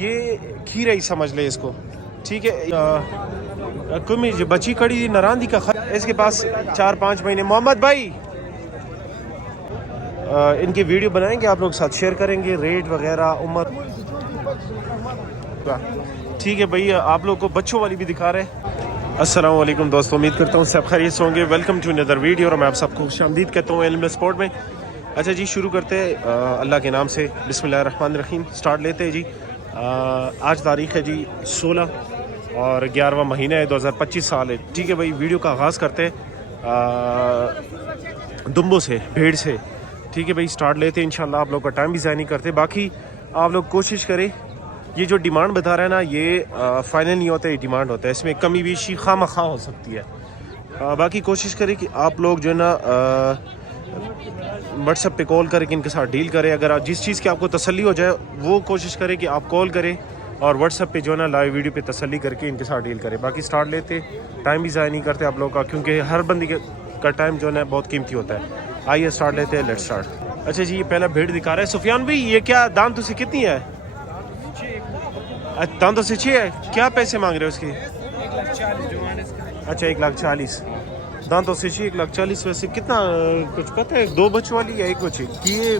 یہ کھیرا ہی سمجھ لے اس کو، ٹھیک ہے. کمی جو بچی کڑی تھی نراندی کا اس کے پاس 4-5 مہینے. محمد بھائی ان کی ویڈیو بنائیں گے آپ لوگ ساتھ شیئر کریں گے، ریٹ وغیرہ عمر. ٹھیک ہے بھائی، آپ لوگ کو بچوں والی بھی دکھا رہے ہیں. السلام علیکم دوستوں، امید کرتا ہوں سب خیریت سے ہوں گے. ویلکم ٹو اندر ویڈیو، اور میں آپ سب کو خوش آمدید کہتا ہوں علم اسپورٹ میں. اچھا جی، شروع کرتے ہیں اللہ کے نام سے. بسم اللہ الرحمن الرحیم. سٹارٹ لیتے ہیں جی. آج تاریخ ہے جی 16 اور 11واں مہینہ ہے، 2025 سال ہے. ٹھیک ہے بھائی، ویڈیو کا آغاز کرتے ہیں دمبوں سے، بھیڑ سے. ٹھیک ہے بھائی، سٹارٹ لیتے ہیں انشاءاللہ. آپ لوگ کا ٹائم بھی ضائع نہیں کرتے. باقی آپ لوگ کوشش کریں، یہ جو ڈیمانڈ بتا رہا ہے نا، یہ فائنل نہیں ہوتا، یہ ڈیمانڈ ہوتا ہے. اس میں کمی بیشی خواہ مخواہ ہو سکتی ہے. باقی کوشش کریں کہ آپ لوگ جو ہے نا واٹس ایپ پہ کال کریں کہ ان کے ساتھ ڈیل کریں. اگر جس چیز کی آپ کو تسلی ہو جائے وہ کوشش کریں کہ آپ کال کریں، اور واٹس ایپ پہ جو ہے نا لائیو ویڈیو پہ تسلی کر کے ان کے ساتھ ڈیل کریں. باقی سٹارٹ لیتے، ٹائم بھی ضائع نہیں کرتے آپ لوگ کا، کیونکہ ہر بندے کا ٹائم جو ہے نا بہت قیمتی ہوتا ہے. آئیے سٹارٹ لیتے ہیں، لیٹ سٹارٹ. اچھا جی، یہ پہلا بھیڑ دکھا رہا ہے سفیان بھائی. یہ کیا دانتوں سے کتنی ہے؟ دانتوں سے 6 ہے. کیا پیسے مانگ رہے ہو اس کی؟ 1,40,000. اچھا 1,40,000 دانتوں سے 6، 1,40,000. ویسے کتنا کچھ پتہ ہے؟ 2 بچوں والی یا 1 بچی کی؟ یہ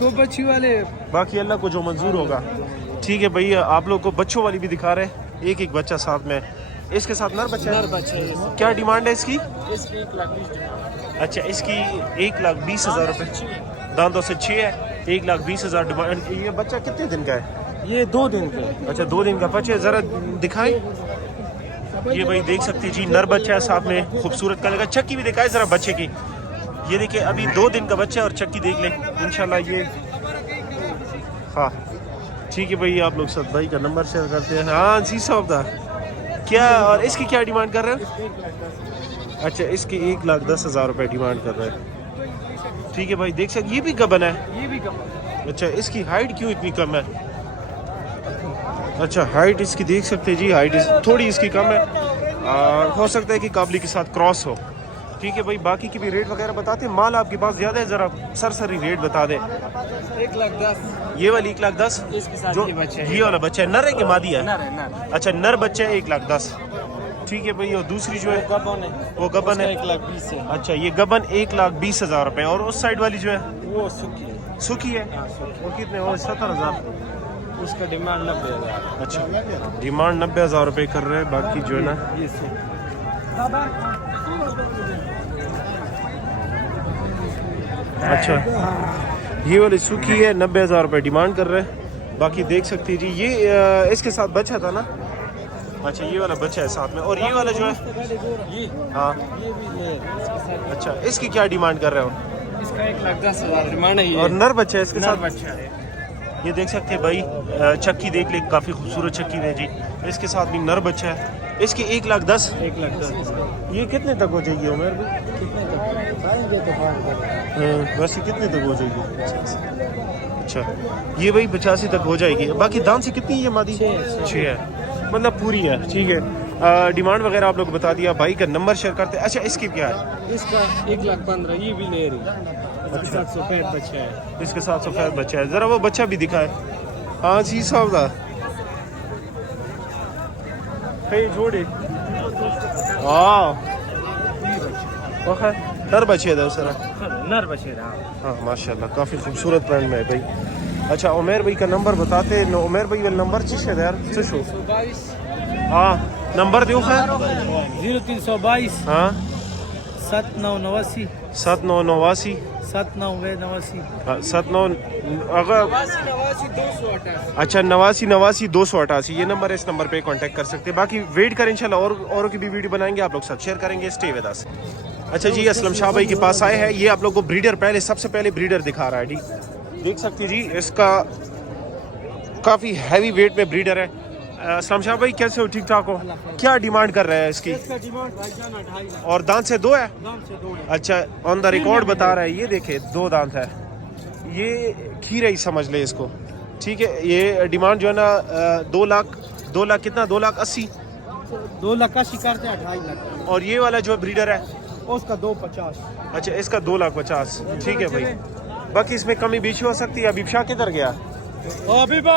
2 بچی والے، باقی اللہ کو جو منظور ہوگا. ٹھیک ہے بھائی، آپ لوگ کو بچوں والی بھی دکھا رہے ہیں. ایک بچہ ساتھ میں. اس کے ساتھ نر بچہ ہے. کیا ڈیمانڈ ہے اس کی؟ اس کی 1,20,000. اچھا، اس کی 1,20,000 روپے. دانتوں سے 6 ہے، 1,20,000 ڈیمانڈ. یہ بچہ کتنے دن کا ہے؟ یہ 2 دن کا. اچھا 2 دن کا بچہ. ذرا دکھائیں. یہ بھائی دیکھ سکتے جی، نر بچہ ہے ساتھ میں، خوبصورت کا لگا. چکی بھی دکھائے ذرا بچے کی. یہ دیکھیں ابھی 2 دن کا بچہ ہے، اور چکی دیکھ لیں انشاءاللہ. یہ ہاں ٹھیک ہے بھائی، آپ لوگ ساتھ بھائی کا نمبر شیئر کرتے ہیں. ہاں جی صاحب دا کیا. اور اس کی کیا ڈیمانڈ کر رہے ہیں؟ اچھا، اس کی 1,10,000 روپے ڈیمانڈ کر رہے ہیں. ٹھیک ہے بھائی، دیکھ سکتے یہ بھی گبن ہے. یہ بھی کم. اچھا، اس کی ہائٹ کیوں اتنی کم ہے؟ اچھا ہائٹ اس کی دیکھ سکتے جی، ہائٹ تھوڑی اس کی کم ہے. ہو سکتا ہے کہ قابلی کے ساتھ کراس ہو. ٹھیک ہے بھائی، باقی کی بھی ریٹ وغیرہ بتاتے ہیں. مال آپ کے پاس زیادہ ہے، ذرا سرسری ریٹ بتا دیں. 1,10,000. یہ والی 1,10,000 اس کے ساتھ جو یہ بچہ ہے. یہ والا بچہ ہے، نر ہے کہ مادی ہے؟ نر ہے، نر. اچھا نر بچہ ہے 1,10,000. ٹھیک ہے بھائی، اور دوسری جو ہے گبن ہے، وہ گبن ہے. 1,20,000 ہے. اچھا یہ گبن 1,20,000 روپے. اور اس سائڈ والی جو ہے وہ سکی ہے. سکی ہے. ہاں سکی. وہ کتنے؟ وہ 70,000. اس کا ڈیمانڈ 90,000. اچھا ڈیمانڈ 90,000 روپے کر رہے ہیں. باقی جو ہے نا یہ سکی. اچھا یہ والی سوکھی ہے، 90,000 روپے ڈیمانڈ کر رہے ہیں. باقی دیکھ سکتے ہیں جی، یہ اس کے ساتھ بچہ تھا نا. اچھا یہ والا بچہ ہے ساتھ میں. اور یہ والا جو ہے یہ ہاں یہ بھی ہے اس کے ساتھ. اچھا اس کی کیا ڈیمانڈ کر رہے ہو؟ اس کا 1,10,000 ڈیمانڈ ہے. اور نر بچہ ہے اس کے نر ساتھ. بچہ ہے. یہ دیکھ سکتے ہیں بھائی، چکی دیکھ لیں، کافی خوبصورت چکی ہے جی. اس کے ساتھ بھی نر بچہ ہے. اس کی 1,10,000. 1,10,000. یہ کتنے تک ہو جائے گی عمر بھی؟ کتنے تک بتائیں گے تو ویسے کتنے تک ہو جائے گی؟ اچھا یہ بھائی 85 تک ہو جائے گی. باقی دام سے کتنی ہے مادی؟ 6 ہے، مطلب پوری ہے. ٹھیک ہے، ڈیمانڈ وغیرہ آپ لوگ بتا دیا. بھائی کا نمبر شیئر کرتے ہیں. اچھا اس کی کیا ہے؟ اس کا 1,15,000. یہ بھی لے رہی. اس کے ساتھ سفید بچہ ہے. اس کے ساتھ سفید بچہ ہے. ذرا وہ بچہ بھی دکھائے. ہاں جی صاحب دا جوڑے. ہاں نر بچے دا سر. نر بچے رہا. ہاں ماشاء اللہ کافی خوبصورت برانڈ میں ہے بھائی. اچھا عمیر بھائی کا نمبر بتاتے ہیں. عمیر بھائی کا نمبر چیز ہے یار چشو. 122. ہاں نمبر دیو خیر. 0322. ہاں 7989. 7989. 7989. 79 اگر 89 اچھا 89 288 یہ نمبر ہے. اس نمبر پہ کانٹیکٹ کر سکتے ہیں. باقی ویٹ کریں انشاءاللہ، اوروں کی بھی ویڈیو بنائیں گے، آپ لوگ ساتھ شیئر کریں گے. Stay with us. اچھا جی، اسلم شاہ بھائی کے پاس آئے ہیں. یہ آپ لوگ کو بریڈر پہلے سب سے پہلے بریڈر دکھا رہا ہے جی. دیکھ سکتے جی، اس کا کافی ہیوی ویٹ میں بریڈر ہے. اسلم شاہ بھائی کیسے ہو؟ ٹھیک ٹھاک ہو؟ کیا ڈیمانڈ کر رہے ہیں اس کی؟ اس کا ڈیمانڈ بھائی جان 2.5 اور دانت سے 2 ہے؟ دام سے 2 ہے. اچھا آن دا ریکارڈ بتا رہا ہے. یہ دیکھیں 2 دانت ہے. یہ کھیرا ہی سمجھ لے اس کو. ٹھیک ہے، یہ ڈیمانڈ جو ہے نا 2 لاکھ کتنا؟ 2,80,000. 2 لاکھ کا شکار تھے 2.5 لاکھ. اور یہ والا جو بریڈر ہے اس کا 2.50. اچھا اس کا 2,50,000. ٹھیک ہے بھائی، باقی اس میں کمی بیشی ہو سکتی ہے. ابھی شاہ کدھر گیا؟ ابھی با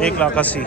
1,80,000,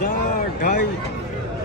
2.5।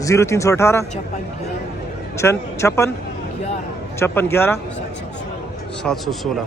0318 56 11 716।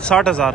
60,000।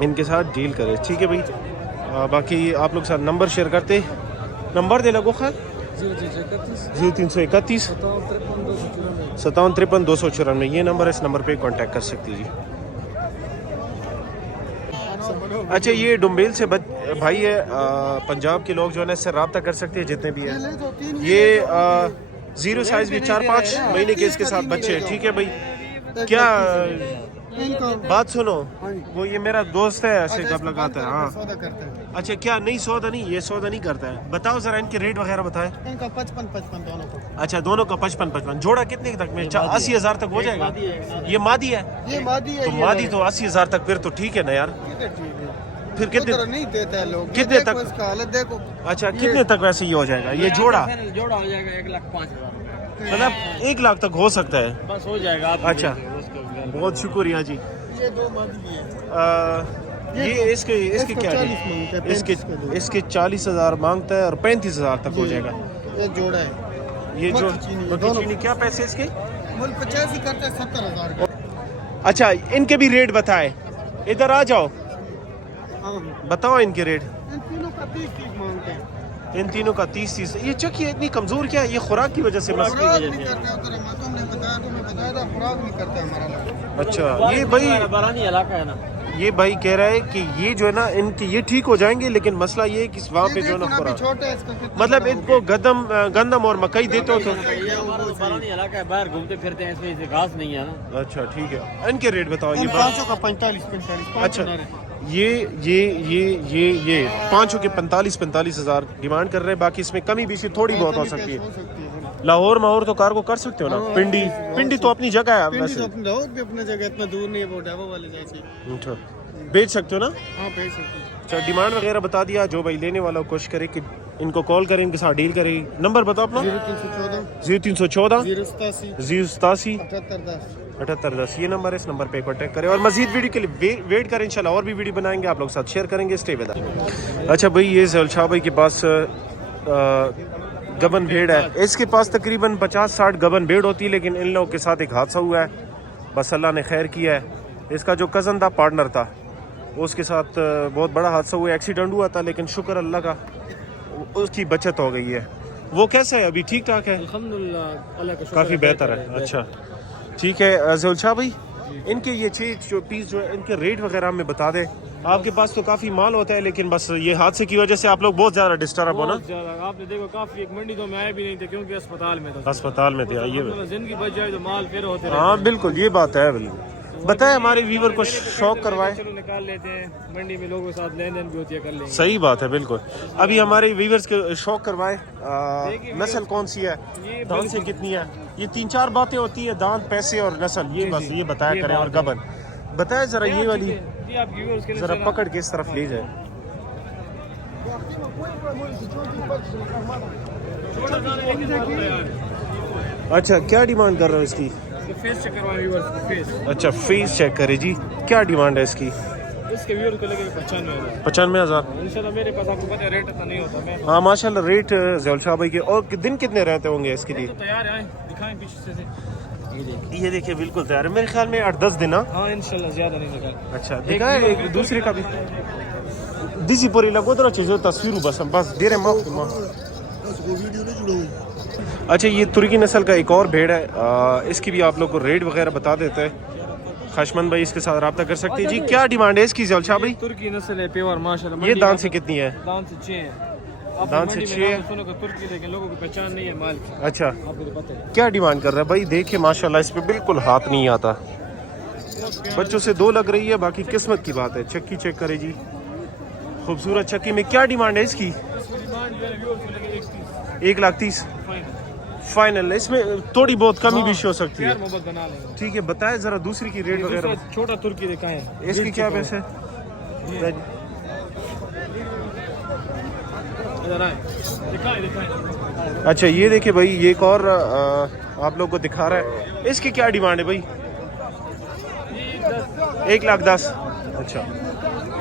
ان کے ساتھ ڈیل کرے. ٹھیک ہے بھائی. باقی آپ لوگ ساتھ نمبر شیئر کرتے. نمبر دے لگو خیر 0331 5753 294. یہ نمبر ہے, اس نمبر پہ کانٹیکٹ کر سکتی جی. اچھا یہ ڈومبیل سے بھائی ہے, پنجاب کے لوگ جو ہے نا اس سے رابطہ کر سکتے ہیں جتنے بھی ہیں. یہ 0 سائز بھی 4-5 مہینے کے اس کے ساتھ بچے ہیں. ٹھیک ہے بھائی. کیا بات سنو, وہ یہ میرا دوست ہے ایسے کب لگاتا ہے. ہاں اچھا کیا نہیں سودا نہیں, یہ سودا نہیں کرتا ہے. بتاؤ ذرا ان کے ریٹ وغیرہ بتائیں. ان کا 55 دونوں کو. اچھا دونوں کا 55. جوڑا کتنے تک میں 80,000 تک ہو جائے گا. یہ مادی ہے, یہ مادی ہے. تو مادی تو 80,000 تک پھر تو ٹھیک ہے نا یار. پھر کتنے نہیں دیتا ہے لوگ. کتنے تک اس کا حالت دیکھو. اچھا کتنے تک ویسے یہ ہو جائے گا یہ جوڑا؟ جوڑا ہو جائے گا 1,05,000 مطلب 1 لاکھ تک ہو سکتا ہے. بس ہو جائے گا. اچھا بہت شکریہ جی. یہ 2 مادی ہیں. یہ اس کے کیا ہے, اس کے 40,000 مانگتا ہے اور 35,000 تک ہو جائے گا. یہ جوڑا ہے. یہ جو چینی کیا پیسے اس کے؟ مل 85 کرتے 70,000. اچھا ان کے بھی ریٹ بتائے. ادھر آ جاؤ, بتاؤ ان کے ریٹ. ان تینوں کا 30 مانگتے ہیں. ان تینوں کا 30. یہ چکی اتنی کمزور کیا ہے؟ یہ خوراک کی وجہ سے خوراک نہیں کرتے. ادھر ہم نے بتایا تھا خوراک نہیں کرتے ہمارا لوگ. اچھا یہ بھائی بارانی علاقہ ہے نا, یہ بھائی کہہ رہا ہے کہ یہ جو ہے نا ان کی یہ ٹھیک ہو جائیں گے, لیکن مسئلہ یہ ہے کہ وہاں پہ جو ہے نا خوراک, چھوٹا ہے اس کا کتنا مطلب ان کو گندم اور مکئی دیتے ہو تو. یہ ہمارا بارانی علاقہ ہے, باہر گھومتے پھرتے ہیں, اس میں گھاس نہیں ہے نا. اچھا ٹھیک ہے. ان کے ریٹ بتاؤ. یہ 500 کا 45. اچھا یہ 500 کے 45,000 ڈیمانڈ کر رہے ہیں. باقی اس میں کمی بیشی تھوڑی بہت ہو سکتی ہے. لاہور ماہور تو کار کو کر سکتے ہو نا. پنڈی تو اپنی جگہ ہے ویسے. لاہور بھی اپنی جگہ اتنا دور نہیں ہے, وہ ڈابا والے جیسے. اچھا بیچ سکتے ہو نا. ہاں بیچ سکتے ہیں. اچھا ڈیمانڈ وغیرہ بتا دیا. جو بھائی لینے والا کوشش کرے کہ ان کو کال کریں, ان کے ساتھ ڈیل کریں. نمبر بتاؤ اپنا. 0314 087 7810. یہ نمبر ہے, اس نمبر پہ کانٹیکٹ کریں. اور مزید ویڈیو کے لیے ویٹ کریں, انشاءاللہ اور بھی ویڈیو بنائیں گے, آپ لوگ ساتھ شیئر کریں گے. Stay with us. اچھا بھائی یہ زیل شاہ بھائی کے پاس گبن بھیڑ ہے. اس کے پاس تقریباً 50-60 گبن بھیڑ ہوتی ہے, لیکن ان لوگوں کے ساتھ ایک حادثہ ہوا ہے. بس اللہ نے خیر کیا ہے. اس کا جو کزن تھا, پارٹنر تھا, اس کے ساتھ بہت بڑا حادثہ ہوا. ایکسیڈنٹ ہوا تھا, لیکن شکر اللہ کا اس کی بچت ہو گئی ہے. وہ کیسا ہے ابھی؟ ٹھیک ٹھاک ہے الحمدللہ, اللہ کا شکر, کافی بہتر ہے. اچھا ٹھیک ہے. زیل شاہ بھائی ان کے یہ 6 پیس جو ہے, ان کے ریٹ وغیرہ ہمیں بتا دیں. آپ کے پاس تو کافی مال ہوتا ہے, لیکن بس یہ حادثے کی وجہ سے آپ لوگ بہت زیادہ ڈسٹرب ہو نا. آپ نے دیکھو کافی ایک منڈی تو میں آئے بھی نہیں تھے, کیونکہ اسپتال میں تھا. اسپتال میں تھے. آئیے زندگی بچ جائے تو مال پھر ہوتے. ہاں بالکل یہ بات ہے. بالکل بتائیں ہمارے ویور کو شوق کروائے. چلو نکال لیتے ہیں, منڈی میں لوگوں کے ساتھ لین دین بھی ہوتی ہے, کر لیں گے. صحیح بات ہے. بالکل ابھی ہمارے ویورز کے شوق کروائے. نسل کون سی ہے, دان سے کتنی ہے, یہ 3-4 باتیں ہوتی ہیں, دانت, پیسے اور نسل. یہ بس یہ بتایا کریں. اور گبن بتائیں ذرا, یہ والی ذرا پکڑ کے اس طرف لے جائیں. اچھا کیا ڈیمانڈ کر رہے ہو اس کی؟ فیس چیک کروانا. فیس اچھا فیس چیک کرے جی. کیا ڈیمانڈ ہے اس کی؟ اس کے ویور کو لگے 95,000. 95,000. انشاءاللہ میرے پاس آپ کو پتہ ہے ریٹ اتنا نہیں ہوتا. میں ہاں ماشاءاللہ ریٹ زیل شاہ بھائی کے. اور دن کتنے رہتے ہوں گے اس کے لیے؟ تیار ہیں, دکھائیں پیچھے سے. یہ دیکھیں بالکل تیار ہے. میرے خیال میں 8-10 دن. ہاں انشاءاللہ زیادہ نہیں نکال. اچھا دکھائیں ایک دوسرے کا بھی. دیسی پوری لگو تو چیزوں تصویر بس بس دیر معاف. اچھا یہ ترکی نسل کا ایک اور بھیڑ ہے, اس کی بھی آپ لوگ کو ریٹ وغیرہ بتا دیتے ہیں. خشمند بھائی اس کے ساتھ رابطہ کر سکتے ہیں جی. کیا ڈیمانڈ ہے اس کی زیل شاہ بھائی؟ ترکی نسل ہے پیور ماشاءاللہ. یہ دان سے کتنی ہے؟ دان سے 6 ہے. دان سے 6 ہے. سنو کہ ترکی, لیکن لوگوں کو پہچان نہیں ہے مال کی. اچھا آپ کو تو پتہ ہے. کیا ڈیمانڈ کر رہا ہے بھائی؟ دیکھیں ماشاءاللہ اس پہ بالکل ہاتھ نہیں آتا. بچوں سے 2 لگ رہی ہے, باقی قسمت کی بات ہے. چکی چیک کرے جی, خوبصورت چکی میں. کیا ڈیمانڈ ہے اس کی؟ 1,30,000 فائنل. اس میں تھوڑی بہت کمی بیشی ہو سکتی ہے. محبت بنا لیں. ٹھیک ہے بتائیں ذرا دوسری کی ریٹ وغیرہ. چھوٹا ترکی دکھائیں, اس کی کیا پیسے؟ اچھا یہ دیکھیں بھائی, یہ ایک اور آپ لوگ کو دکھا رہا ہے. اس کی کیا ڈیمانڈ ہے بھائی؟ 1,10,000. اچھا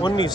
19।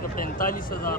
45,000।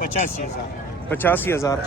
85,000 85,000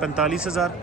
45,000।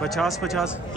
50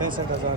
65,000।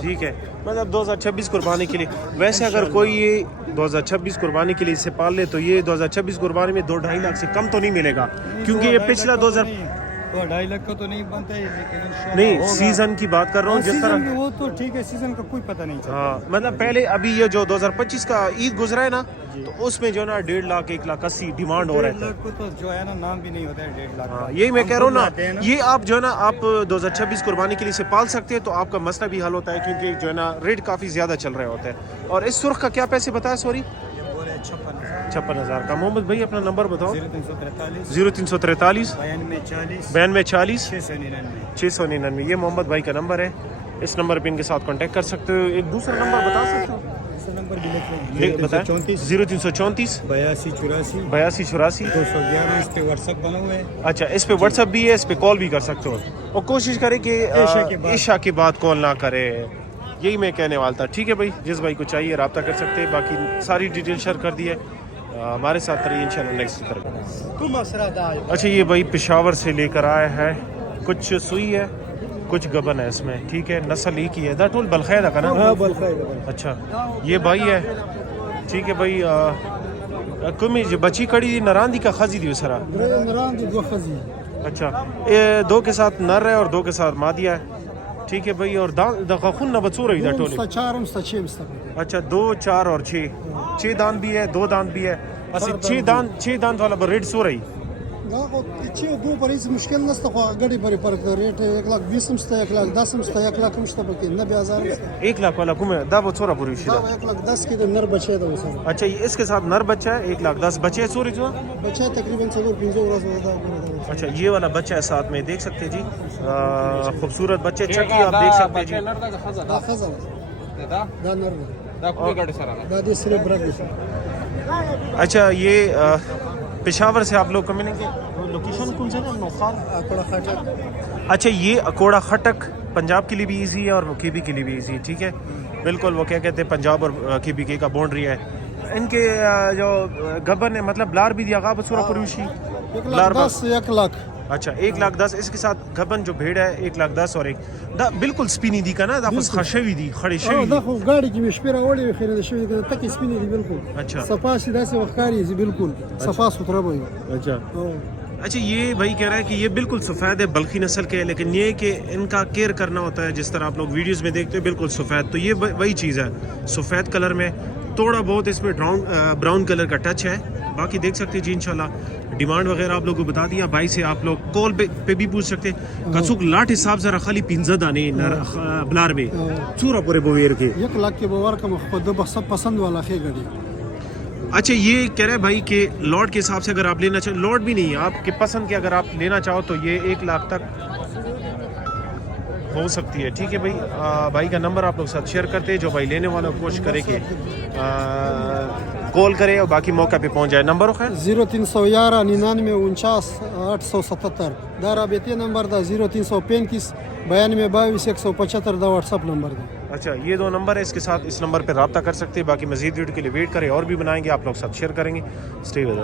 ٹھیک ہے مطلب 2026 قربانی کے لیے. ویسے اگر کوئی یہ 2026 قربانی کے لیے اسے پال لے تو یہ 2026 قربانی میں 2-2.5 لاکھ سے کم تو نہیں ملے گا, کیونکہ یہ پچھلا 2000 2.5 لاکھ کا تو نہیں بنتا ہے, لیکن انشاءاللہ نہیں ہوگا. سیزن کی بات کر رہا ہوں جس طرح. وہ تو ٹھیک ہے, سیزن کا کوئی پتہ نہیں چلتا. ہاں مطلب پہلے ابھی یہ جو 2025 کا عید گزرا ہے نا, تو اس میں جو ہے نا 1.5 لاکھ 1,80,000 ڈیمانڈ ہو رہا 1.5 ہے. لاکھ کو تو جو ہے نا نام بھی نہیں ہوتا ہے 1.5 لاکھ ہاں کا. یہی میں ہم کہہ رہا ہوں خود نا, لاتے ہیں یہ آپ جو ہے نا آپ 2026 قربانی کے لیے اسے پال سکتے ہیں تو آپ کا مسئلہ بھی حل ہوتا ہے, کیونکہ جو ہے نا ریٹ کافی زیادہ چل رہے ہوتے ہیں. اور اس سرخ کا کیا پیسے بتایا سوری؟ یہ بولے 56,000. 56,000 کا. محمد بھائی اپنا نمبر بتاؤ. 0343 0343 92 40 92 40 699. 699. یہ محمد بھائی کا نمبر ہے, اس نمبر پہ ان کے ساتھ کانٹیکٹ کر سکتے ہو. ایک دوسرا نمبر بتا سکتے ہو؟ اس نمبر بھی لکھ لو, بتائیں. 0334 0334 82 84 82 84. 211. اس پہ واٹس ایپ بنا ہوا ہے. اچھا اس پہ واٹس ایپ بھی ہے, اس پہ کال بھی کر سکتے ہو. اور کوشش کریں کہ عشاء کے بعد کال نہ کرے, یہی میں کہنے والا تھا. ٹھیک ہے بھائی, جس بھائی کو چاہیے رابطہ کر سکتے ہیں. باقی ساری ڈیٹیل شیئر کر دی ہے, ہمارے ساتھ رہیے انشاءاللہ نیکسٹ کی طرف. اچھا یہ بھائی پشاور سے لے کر آیا ہے, کچھ سوئی ہے کچھ گبن ہے اس میں. ٹھیک ہے نسل ایک ہی ہے, دا ٹول بلخیدہ کا نا. اچھا یہ بھائی ہے. ٹھیک ہے بھائی, کمی بچی کڑی دی نراندی کا خزی دی سرا. اچھا یہ 2 کے ساتھ نر ہے اور 2 کے ساتھ مادیہ ہے. ٹھیک ہے بھائی, اور خون نہ بچو رہی دا ٹول. اچھا 2 4 اور 6 6 دان بھی ہے, 2 دان بھی ہے. اچھا 6 دان والا ریٹ سو رہی. مشکل نسته خو غړي پرې فرق ریټ 1,20,000 سته 1,10,000 سته 1,00,000 سته پکې 90,000 1 لاکھ والا کوم ہے دا بچورا پوری شیدا. 1,10,000 کې د نر بچی دا وسره. اچھا یہ اس کے ساتھ نر بچہ ہے 1,10,000 بچے سوری جو. بچا تقریبا 4-5 ورځې دا. اچھا یہ والا بچہ ہے ساتھ میں, دیکھ سکتے جی خوبصورت بچے چکی آپ دیکھ سکتے جی. دا خزه دا نر دا کوی ګړي سره دا د سره برګ. اچھا یہ پشاور سے آپ لوگ کم ملیں گے. لوکیشن کون سے نا نوخال اکوڑا خټک. اچھا یہ اکوڑا خٹک پنجاب کے لیے بھی ایزی ہے اور کے بی کے لیے بھی ایزی ہے. ٹھیک ہے بالکل, وہ کیا کہتے ہیں پنجاب اور کے بی کے کا باؤنڈری ہے. ان کے جو گبن ہے مطلب بلار بھی دیا غاب سورا پروشی 1,10,000 1 لاکھ. اچھا 1,10,000 اس کے ساتھ گبن جو بھیڑ ہے 1,10,000 اور ایک دا بالکل سپینی دی کا نا, دا بس خشوی دی خړې شوی دا دی. خو ګاډي کې مشپره وړي خیره شوی دا تک سپینې دي بالکل. اچھا صفا سي داسې وخاري زی بالکل صفا ستھرا وي. اچھا اچھا یہ بھائی کہہ رہا ہے کہ یہ بالکل سفید ہے, بلخی نسل کے ہے, لیکن یہ کہ ان کا کیئر کرنا ہوتا ہے جس طرح آپ لوگ ویڈیوز میں دیکھتے ہیں بالکل سفید. تو یہ وہی چیز ہے سفید کلر میں, تھوڑا بہت اس میں براؤن کلر کا ٹچ ہے. باقی دیکھ سکتے ہیں جی انشاءاللہ. ڈیمانڈ وغیرہ آپ لوگوں کو بتا دیا. بھائی سے آپ لوگ کال پہ بھی پوچھ سکتے ہیں. کسوک لاٹ حساب ذرا خالی 15 دانے بلار میں چورا پورے بویر کے 1 لاکھ کې باور کوم خود بس پسند والا خې غړي. اچھا یہ کہہ رہے بھائی کہ لاٹ کے حساب سے اگر آپ لینا چاہو, لاٹ بھی نہیں ہے آپ کے پسند کے, اگر آپ لینا چاہو تو یہ 1 لاکھ تک ہو سکتی ہے. ٹھیک ہے بھائی, بھائی کا نمبر آپ لوگ ساتھ شیئر کرتے ہیں. جو بھائی لینے والا کوشش کرے کہ کال کرے اور باقی موقع پہ پہنچ جائے. نمبر ہو خیر 0311 99 877 دا رابطے نمبر دا 0335 92 22 175 دا واٹس ایپ نمبر دا. اچھا یہ 2 نمبر ہے, اس کے ساتھ اس نمبر پہ رابطہ کر سکتے ہیں. باقی مزید ویڈیو کے لیے ویٹ کریں, اور بھی بنائیں گے آپ لوگ ساتھ شیئر کریں گے. Stay with